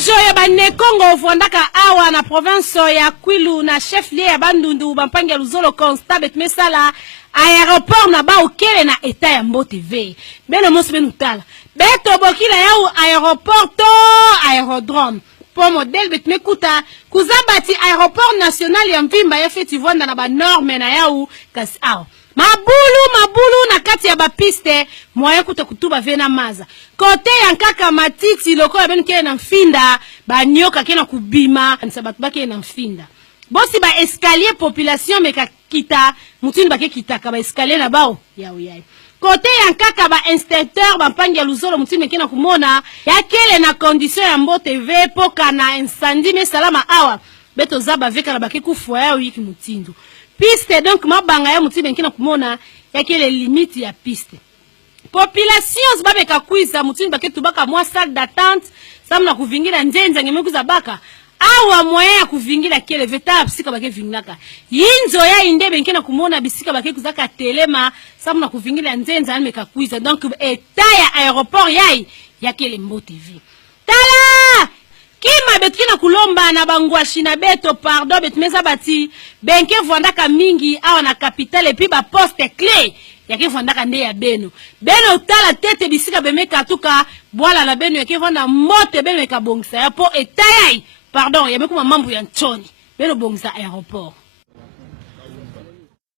Ojo ya bane Congo fondaka awa na province ya Kwilu na chef lieu ya Bandundu bampangi ya Luzolo constabet mesala aéroport na ba okele na eta ya Mbote TV. Beno mosi benu tala. Beto bokila ya aéroport to aérodrome. Pour modèle bet mekuta kuzabati aéroport national ya Mvimba ya feti vonda na ba norme na yau kasi awa. Mabulu na kati ya bapiste moyen kutuba vena maza. Kote ya nkaka matiti loko ya benu kele na mfinda banyoka kena kubima nsabatu bake na mfinda. Bosi ba escalier population meka kita mutini bake kitaka ba escalier na bao yao yai. Kote ya nkaka ba inspecteur bampangi ya Luzolo mutini mekena kumona ya kele na condition ya Mbote TV poka na incendie me salama awa beto zaba veka na bake kufwa yao yiki mutindu. Piste donc mabanga ya mutini mekena kumona ya kele limite ya piste. Population zbabe kakuiza mutini bake tubaka mwa salle d'attente samna kuvingira njenja ngemekuza baka awa moyen ya kuvingira kele veta bisika bake vingaka yinzo ya indebe nkena kumona bisika bake kuzaka telema samna kuvingira njenja almeka kuiza donc eta ya aéroport yai ya kele Mbote TV tala kima betkina kulomba na bangwa shina beto pardon betmeza bati benke vondaka mingi awa na capitale puis ba poste clé yake vondaka nde ya beno tala tete bisika bemeka tuka bwala na beno yake vonda Mbote beno ekabongisa ya po eta yai pardon yamekuma mambo ya nchoni beno bongisa aéroport